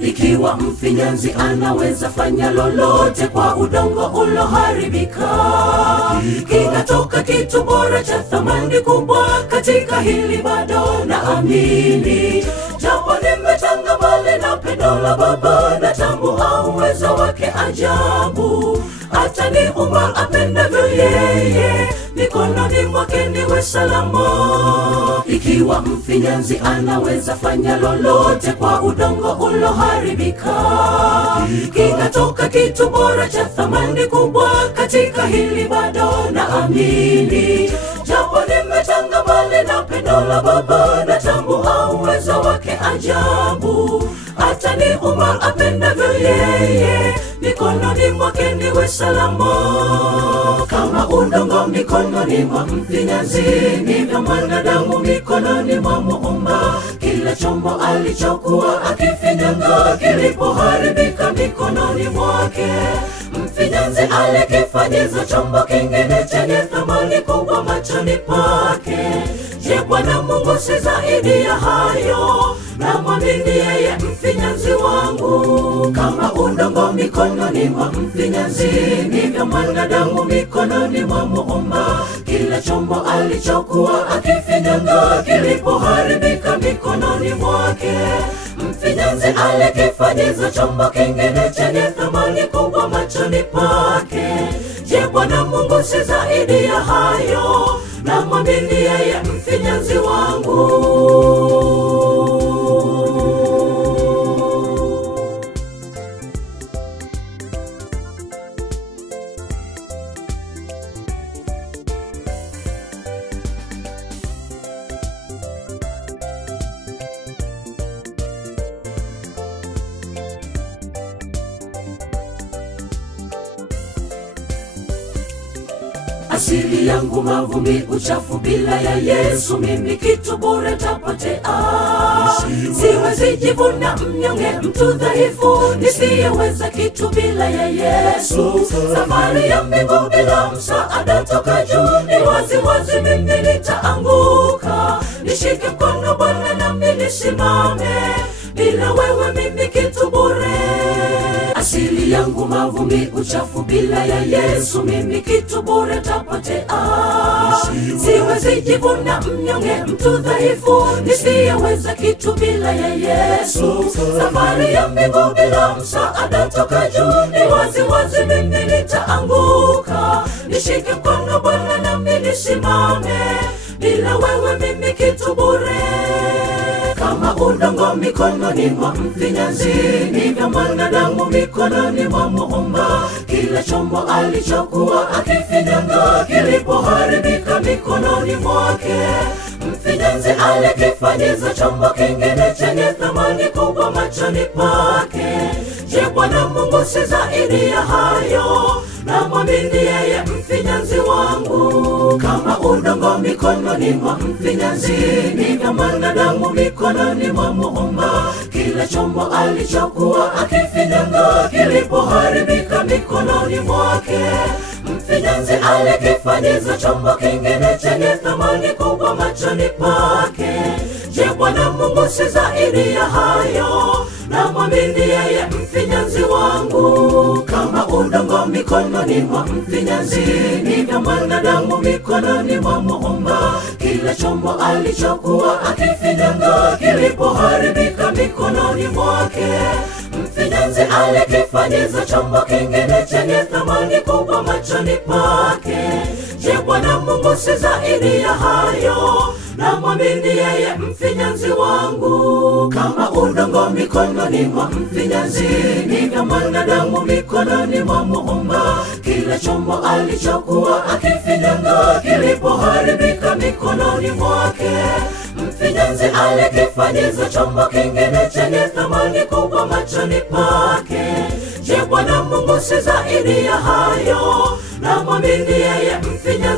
Ikiwa mfinyanzi anaweza fanya lolote kwa udongo uloharibika, kinatoka kitu bora cha thamani kubwa. Katika hili bado naamini, japo nimetanga mbali na pendo la Baba, natambua uwezo wake ajabu. Ataniumba apendavyo yeye, mikononi mwake niwe salama. Ikiwa mfinyanzi anaweza fanya lolote kwa udongo uloharibika, kinatoka kitu bora cha thamani kubwa. Katika hili bado naamini, japo nimetanga mbali na pendo la Baba, natambua uwezo wake ajabu. Ataniumba apendavyo yeye, mikononi mwake niwe salama. Kama udongo mikononi mwa mfinyanzi, ndivyo mwanadamu mikononi mwa Muumba. Kila chombo alichokuwa akifinyanga kilipoharibika mikononi mwake, mfinyanzi alikifanyiza chombo kingine chenye thamani kubwa machoni pake. Je, Bwana Mungu si zaidi ya hayo? Namwamini yeye mfinyanzi wangu. Kama udongo mikononi mwa mfinyanzi, ndivyo mwanadamu mikononi mwa Muumba. Kila chombo alichokuwa akifinyanga kilipoharibika mikononi mwake, mfinyanzi alikifanyiza chombo kingine chenye thamani kubwa machoni pake. Je, Bwana Mungu si zaidi ya hayo? Namwamini yeye mfinyanzi wangu. Asili yangu mavumbi, uchafu. Bila ya Yesu mimi kitu bure tapotea. Siwezi jivuna mnyonge, mtu dhaifu, nisiyeweza kitu bila ya Yesu. Safari ya mbingu bila msaada toka juu, ni wazi wazi mimi nitaanguka. Nishike mkono Bwana nami nisimame, bila wewe mimi kitu bure. Asili yangu mavumbi, uchafu. Bila ya Yesu mimi kitu bure tapotea. Siwezi jivuna mnyonge, mtu dhaifu, nisiyeweza kitu bila ya Yesu. Safari ya mbingu bila msaada toka juu, ni wazi wazi mimi nitaanguka. Nishike mkono Bwana nami nisimame, bila wewe mimi kitu bure. Kama udongo mikononi mwa mfinyanzi, ndivyo mwanadamu mikononi mwa Muumba. Kila chombo alichokuwa akifinyanga kilipoharibika mikononi mwake, mfinyanzi alikifanyiza chombo kingine chenye thamani kubwa machoni pake. Je, Bwana Mungu si zaidi ya hayo? Namwamini yeye mfinyanzi wangu. Kama udongo mikononi mwa mfinyanzi, ndivyo mwanadamu mikononi mwa Muumba. Kila chombo alichokuwa akifinyanga kilipoharibika mikononi mwake, mfinyanzi alikifanyiza chombo kingine chenye thamani kubwa machoni pake. Je, Bwana Mungu si zaidi ya hayo? Namwamini yeye mfinyanzi wangu. Kama udongo mikononi mwa mfinyanzi, ndivyo mwanadamu mikononi mwa Muumba. Kila chombo alichokuwa akifinyanga kilipoharibika mikononi mwake, mfinyanzi alikifanyiza chombo kingine chenye thamani kubwa machoni pake. Je, Bwana Mungu si zaidi ya hayo? Namwamini yeye mfinyanzi wangu. Kama udongo mikononi mwa mfinyanzi, ndivyo mwanadamu mikononi mwa Muumba. Kila chombo alichokuwa akifinyanga kilipoharibika mikononi mwake, mfinyanzi alikifanyiza chombo kingine chenye thamani kubwa machoni pake. Je, Bwana Mungu si zaidi ya hayo? Namwamini yeye mfinyanzi